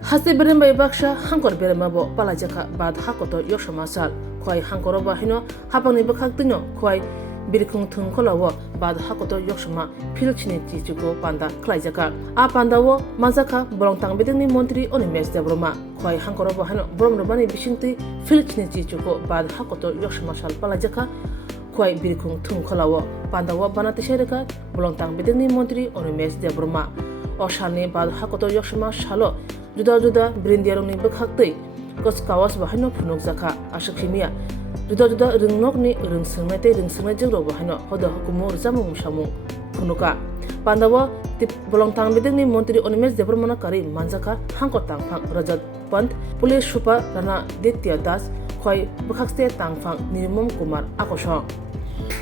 Hasi berembai baksa hangkor beremabo palajaka bad hakoto yoshamasal khoi hangkoro bahino hapangni bakhak tino khoi birkung thung kholawo bad hakoto yoshama philchini chichuko panda khlaijaka a pandawo mazaka bolongtang bedengni montri onimes debroma khoi hangkoro bahino bromrobani bisingti philchini chichuko bad hakoto yoshamasal palajaka khoi birkung thung kholawo pandawo banati shereka bolongtang bedengni montri onimes debroma oshani bad hakoto yoshama shalo juda-juda brindiarongni bokhaktei kawas bahino phunuk jaka asakimia juda-juda ringnokni ringsungnai tei ringsungnai jero bahino hoda hukumu jamung samung phunuka pandawo bolongtang bedengni montri onimes debrmana kari manjaka hangko tangphang rajat pant police super rana ditya das khoi bokhakste tangphang nirmom kumar akosong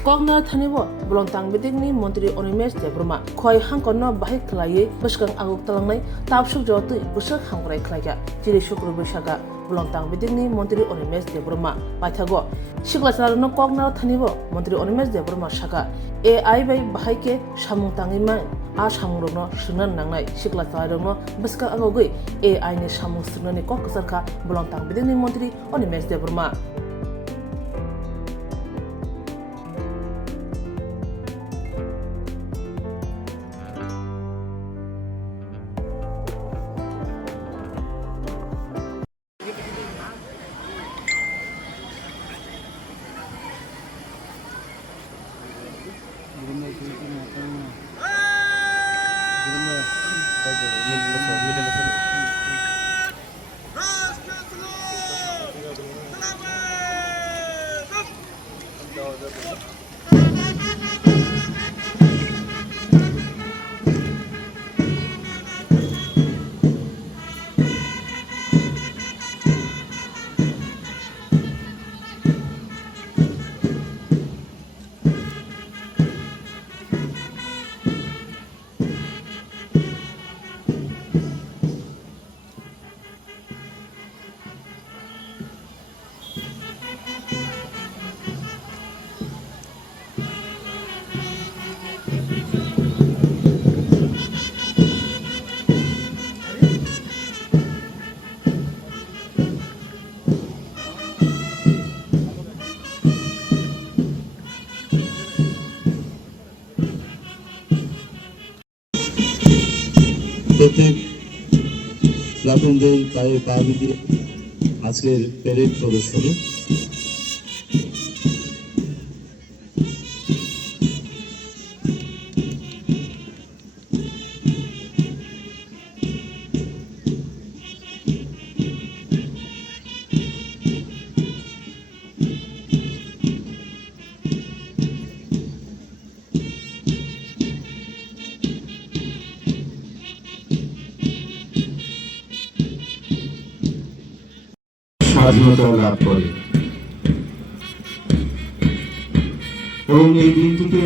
Kogna thanibo bolongtang bedengni montri onimes debroma khoi hangkorno bahai khlai buskang aguk talangnai tapsuk jotui busak hangrai khlaiga jiri shukru busaga bolongtang bedengni montri onimes debroma paithago siklasarno kogna thanibo montri onimes debroma saka AI bai bahai ke samung tangima a samungrokno sungnan nangnai siklasarno buskang agogui AI ni samung sungnani kok kasarka bolongtang bedengni montri onimes debroma প্রত্যেক প্লাটুনদের পায়ে পা দিয়ে আজকের parade প্রদর্শনী স্বাধীনতা লাভ করে এবং এই দিনটিকে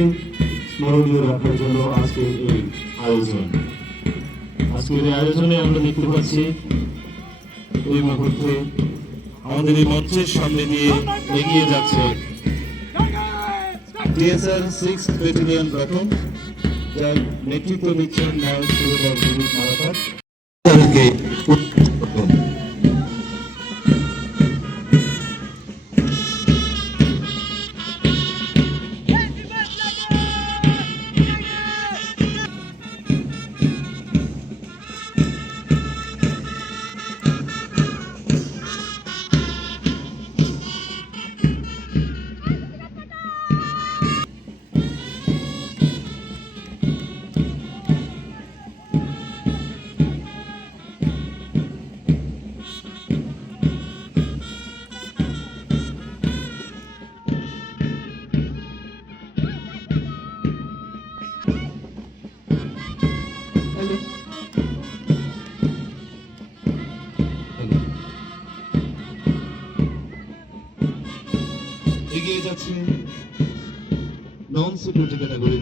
স্মরণীয় রাখার জন্য আজকের এই আয়োজন। আজকের এই আয়োজনে আমরা দেখতে পাচ্ছি এই মুহূর্তে আমাদের এই মঞ্চের সামনে দিয়ে এগিয়ে যাচ্ছে টিএসআর 6 ব্যাটালিয়ন প্লাটুন, যার নেতৃত্ব দিচ্ছেন নায়ক সুবেদার বিনীত মারাকার। এগিয়ে যাচ্ছে নন সিকিউরিটি ক্যাটাগরি।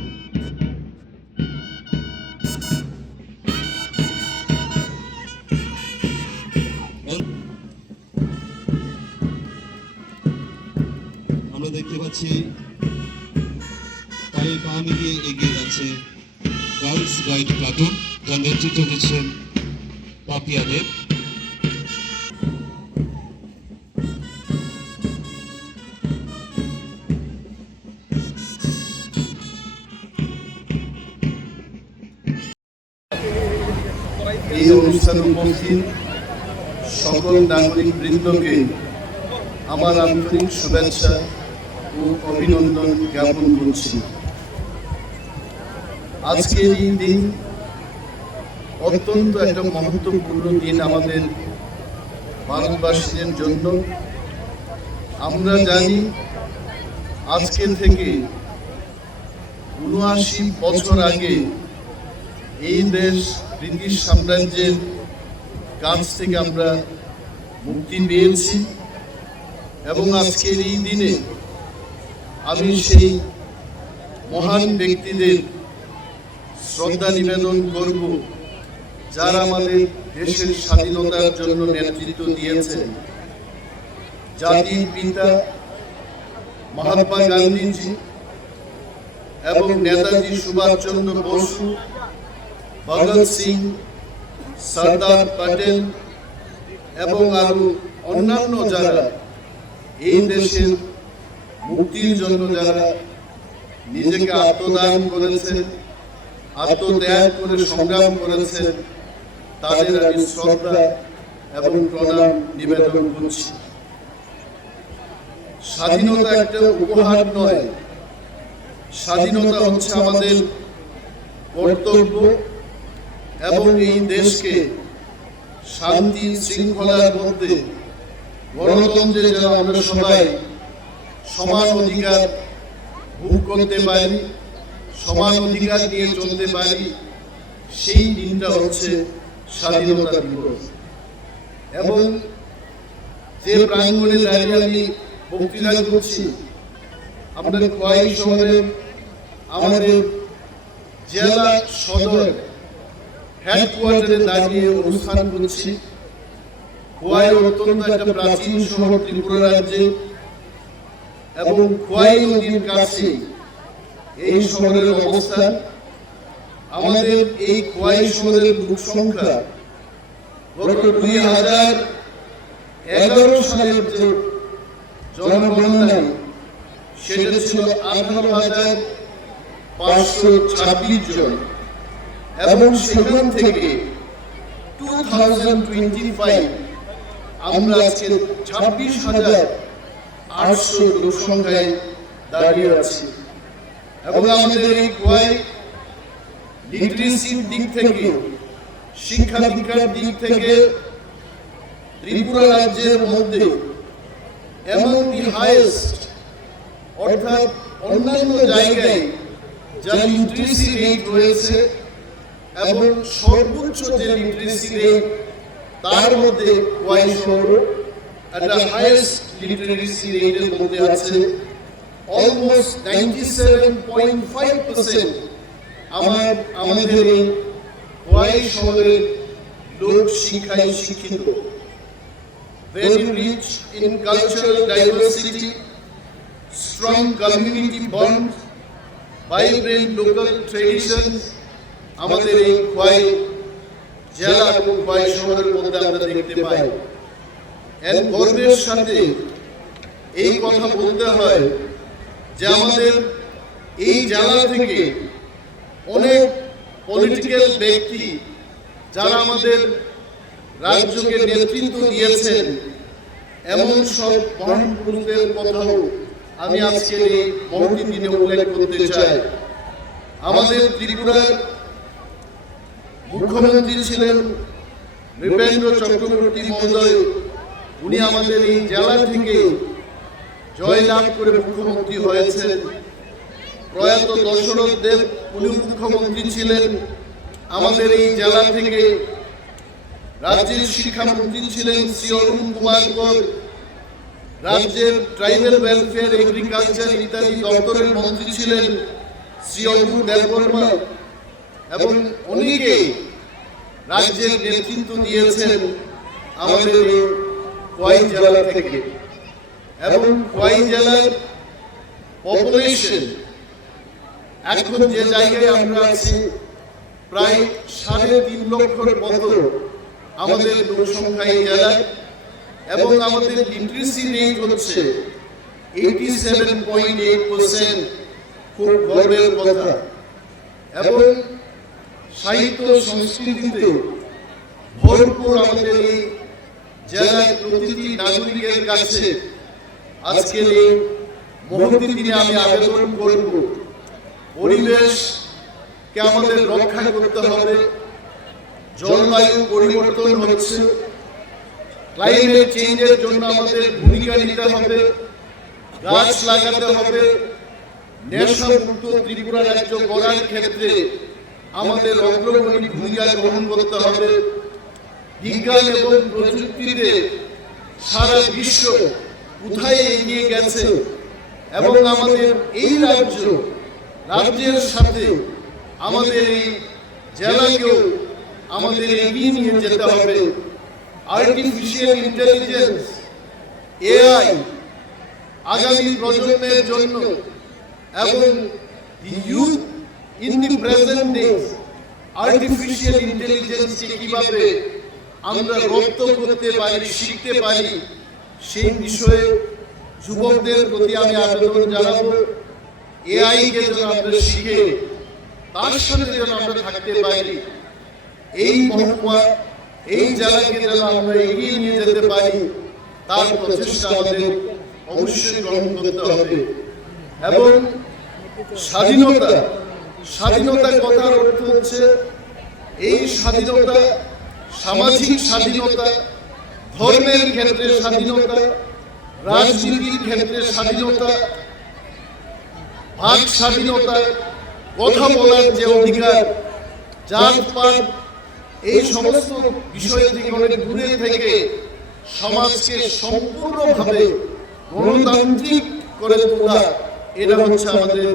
আমরা দেখতে পাচ্ছি পায়ে পা মিলিয়ে এগিয়ে যাচ্ছে গার্লস গাইড প্লাটুন, যার নেতৃত্ব দিচ্ছেন পাপিয়া দেব। এই অনুষ্ঠানে উপস্থিত সকল নাগরিক বৃন্দকে আমার আন্তরিক শুভেচ্ছা ও অভিনন্দন জ্ঞাপন করছি। আজকের এই দিন অত্যন্ত একটা মহত্বপূর্ণ দিন আমাদের ভারতবাসীদের জন্য। আমরা জানি আজকে থেকে ৭৯ বছর আগে এই দেশ ব্রিটিশ সাম্রাজ্যের কাছ থেকে আমরা মুক্তি পেয়েছি এবং আজকের এই দিনে আমি সেই মহান ব্যক্তিদের শ্রদ্ধা নিবেদন করব যারা আমাদের দেশের স্বাধীনতার জন্য নেতৃত্ব দিয়েছেন। জাতির পিতা মহাত্মা গান্ধীজি এবং নেতাজি সুভাষচন্দ্র বসু, ভগৎ সিং, সর্দার প্যাটেল এবং আরো অন্যান্য যারা এই দেশের মুক্তির জন্য যারা নিজেকে আত্মদান করেছেন, আত্মত্যাগ করে সংগ্রাম করেছেন, তাদের আমি শ্রদ্ধা এবং প্রণাম নিবেদন করছি। স্বাধীনতা একটা উপহার নয়, স্বাধীনতা হচ্ছে আমাদের কর্তব্য এবং এই দেশকে শান্তি শৃঙ্খলার মধ্যে গণতন্ত্রে যেন আমরা সবাই সমান অধিকার ভোগ করতে পারি, সমান অধিকার নিয়ে চলতে পারি, সেই দিনটা হচ্ছে স্বাধীনতা দিবস। এবং যে প্রাঙ্গণে দাঁড়িয়ে আমি বক্তৃতা করছি, আমাদের খোয়াই শহরে আমাদের জেলা সদর হেডকোয়ার্টারে দাঁড়িয়ে অনুষ্ঠান করছি। খোয়াই অত্যন্ত একটা প্রাচীন শহর ত্রিপুরা রাজ্যে এবং খোয়াই নদীর কাছে এই শহরের অবস্থান। আমাদের এই খোয়াই শহরের লোক সংখ্যা গত 2011 সালের যে জনগণনায় সেটা ছিল 18,526 জন এবং সেখান থেকে 2025 আমরা আজকে 26,800 লোক সংখ্যায় দাঁড়িয়ে আছি। এবং আমাদের এই খোয়াই লিটারেসির দিক থেকে, শিক্ষা দীক্ষার দিক থেকে ত্রিপুরা রাজ্যের মধ্যে এমন দি হাইয়েস্ট, অর্থাৎ অন্যান্য জায়গায় যা লিটারেসি রেট রয়েছে এবং সর্বোচ্চ যে লিটারেসি রেট তার মধ্যে খোয়াই শহর একটা হাইয়েস্ট লিটারেসি রেটের মধ্যে আছে। অলমোস্ট 97.5% আমাদের এই খোয়াই শহরের লোক শিক্ষায় শিক্ষিত। Very rich in cultural diversity, strong community bonds, vibrant local traditions আমাদের এই খোয়াই জেলা এবং খোয়াই শহরের মধ্যে আমরা দেখতে পাই। এর গর্বের সাথে এই কথা বলতে হয় যে আমাদের এই জেলা থেকে অনেক পলিটিক্যাল ব্যক্তি যারা আমাদের রাজ্যকে নেতৃত্ব দিয়েছেন, এমন সব মহান পুরুষদের কথাও আমি আজকে এই মহতি দিনে উল্লেখ করতে চাই। আমাদের ত্রিপুরার মুখ্যমন্ত্রী ছিলেন নৃপেন্দ্র চক্রবর্তী মহোদয়। উনি আমাদের এই জেলা থেকে জয়লাভ করে মুখ্যমন্ত্রী হয়েছেন। প্রয়াত দশরথ দেব উনি মুখ্যমন্ত্রী ছিলেন আমাদের এই জেলা থেকে। রাজ্যের শিক্ষামন্ত্রী ছিলেন শ্রী অরুণ কুমার কর। রাজ্যের ট্রাইবাল ওয়েলফেয়ার, এগ্রিকালচার ইত্যাদি দপ্তরের মন্ত্রী ছিলেন শ্রী অরুণ দেববর্মা এবং অনেকে রাজ্যের নেতৃত্ব দিয়েছেন আমাদের খোয়াই জেলা থেকে। এবং খোয়াই জেলার পপুলেশন এখন যে জায়গায় আমরা আছি, প্রায় 3.5 লক্ষের মতো আমাদের লোক সংখ্যা এই জেলায় এবং আমাদের লিটারেসি রেট হচ্ছে 87.8%, খুব গর্বের কথা। এবং সাহিত্য সংস্কৃতিতে ভরপুর আমাদের এই জেলার প্রতিটি নাগরিকের কাছে আজকের এই মহতি দিনে আমি আবেদন করব, পরিবেশকে আমাদের রক্ষা করতে হবে। জলবায়ু পরিবর্তন হচ্ছে, ক্লাইমেট চেঞ্জের জন্য আমাদের ভূমিকা নিতে হবে, গাছ লাগাতে হবে। নেশামুক্ত ত্রিপুরা রাজ্য গড়ার ক্ষেত্রে আমাদের অগ্রগণী ভূমিকা গ্রহণ করতে হবে। বিজ্ঞান এবং প্রযুক্তিতে সারা বিশ্ব কোথায় এগিয়ে গেছে এবং আমাদের এই রাজ্যের সাথে আমাদের এই জেলাকেও আমাদের এগিয়ে নিয়ে যেতে হবে। আর্টিফিশিয়াল ইন্টেলিজেন্স, এআই আগামী প্রজন্মের জন্য এবং youth in the present days artificial ইন্টেলিজেন্সকে কিভাবে আমরা রপ্ত করতে পারি, শিখতে পারি, সেই বিষয়ে যুবকদের প্রতি আমি আবেদন জানাবো। এআই কে যেন আমরা শিখে তার সাথে যেন আমরা থাকতে পারি, এই মহকুমা এই জেলাকে যেন আমরা এগিয়ে নিয়ে যেতে পারি, তার প্রচেষ্টা আমাদের অবশ্যই গ্রহণ করতে হবে। এবং স্বাধীনতা কথার অর্থ হচ্ছে এই স্বাধীনতা, সামাজিক স্বাধীনতা, ধর্মের ক্ষেত্রে স্বাধীনতা, রাজনীতির ক্ষেত্রে স্বাধীনতা, বাক স্বাধীনতা, কথা বলার যে অধিকার, জাতপাত, এই সমস্ত বিষয় থেকে অনেক দূরে থেকে সমাজকে সম্পূর্ণভাবে গণতান্ত্রিক করে তোলা, এটা হচ্ছে আমাদের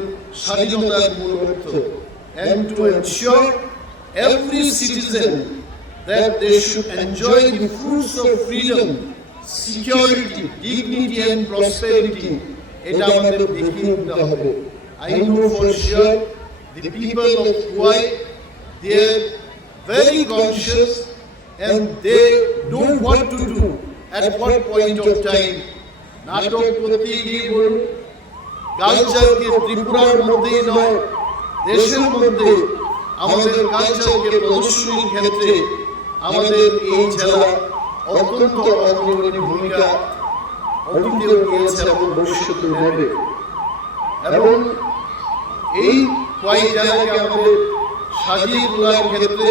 স্বাধীনতার মূল অর্থ। And to ensure every citizen that they should enjoy the fruits of freedom, security, dignity and prosperity, এটা আমাদের দেখিয়ে দিতে হবে। I know for sure the people of Kauai, they are very conscious and they know what to do at what point of time. নাটক করতে গিয়ে বলুন, কালচারকে ত্রিপুরার মধ্যেই নয় দেশের মধ্যে আমাদের কালচারকে প্রদর্শনীর ক্ষেত্রে আমাদের এই জেলা অত্যন্ত অগ্রণী ভূমিকা অতীতেও নিয়েছে এবং ভবিষ্যতে নেবে। এবং এই কয় জেলাকে আমাদের সাজিয়ে তোলার ক্ষেত্রে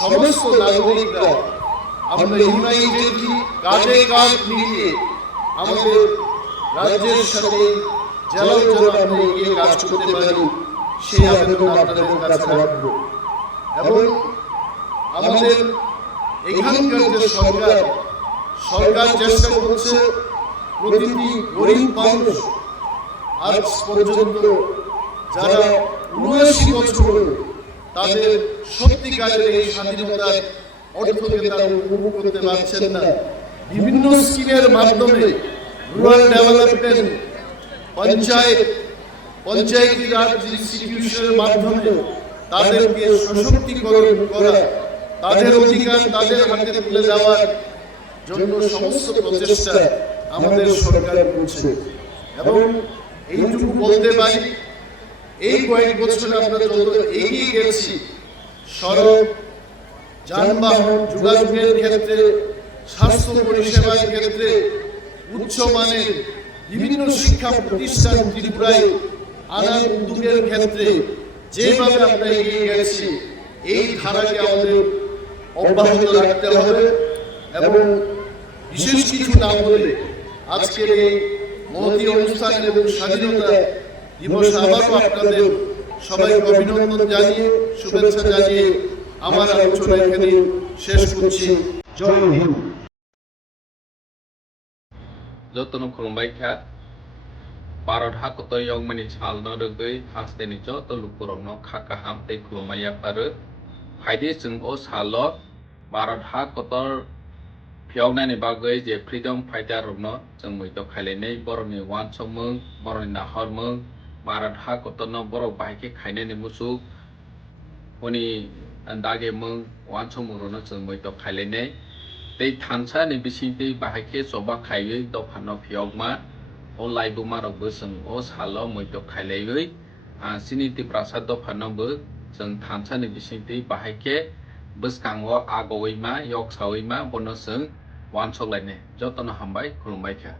সমস্ত নাগরিকরা আমরা ইউনাইটেডলি কাঁধে কাঁধ মিলিয়ে আমাদের রাজ্যের সাথে জেলাও যেন আমরা এগিয়ে কাজ করতে পারি, সেই আবেদন আপনাদের কাছে রাখবো। এবং আমাদের এখানকার যে সরকার চেষ্টা করছে প্রতিটি গরিব মানুষ আজ পর্যন্ত যারা ৭৯ বছর তাদের সত্যিকারের এই স্বাধীনতার অর্থকে তারা উপভোগ করতে পারছেন না। বিভিন্ন স্কিমের মাধ্যমে রুরাল ডেভেলপমেন্ট, পঞ্চায়েতি রাজ ইনস্টিটিউশনের মাধ্যমে তাদেরকে সশক্তিকরণ করা, তাদের অধিকার তাদের হাতে তুলে দেওয়ার জন্য সমস্ত প্রচেষ্টা আমাদের সরকার করছে। এবং এইটুকু বলতে পারি, এই কয়েক বছরে আমরা যত এগিয়ে গেছি সড়ক, যানবাহন, যোগাযোগের ক্ষেত্রে, স্বাস্থ্য পরিষেবার ক্ষেত্রে, উচ্চমানের বিভিন্ন শিক্ষা প্রতিষ্ঠান ত্রিপুরায় আনার উদ্যোগের ক্ষেত্রে যেভাবে আমরা এগিয়ে গেছি, এই ধারাকে আমাদের অব্যাহত রাখতে হবে। এবং বিশেষ কিছু না বলে আজকের এই মহতী অনুষ্ঠান এবং স্বাধীনতা দিবস আবারও আপনাদের সবাইকে অভিনন্দন জানিয়ে, শুভেচ্ছা জানিয়ে আমার আলোচনা এখানে শেষ করছি। জয় হিন্দ। যতন খুলুমবাইখা भारत हाकत यंगमनि सालनो रगै हास्तेनि जत लुपुरनो खाका हामते खुलुमाया पारो फायदे जों ओ सालो भारत हाकत फियावनानि बागै जे फ्रीडम फाइटार रनो जों मैथ खायलायनाय बरनि वानसमों बरनि नाहरमों भारत हाकतनो बर बाइके खायनायनि मुसुक हनि दागे मों वानसमों रनो जों मैथ खायलायनाय तै थानसानि बिसिंतै बाइके सबा खायै दफानो फियावमा अनलाइ बुमारबो जों ओ सालो मैथ खायलायै सिनिति प्रासाद दफानोबो जों थानसानि बिसिंतै बाहायके boskango agoi ma yok sawi ma bono sung wan sok lai ne jotano hambai khulumbai kha.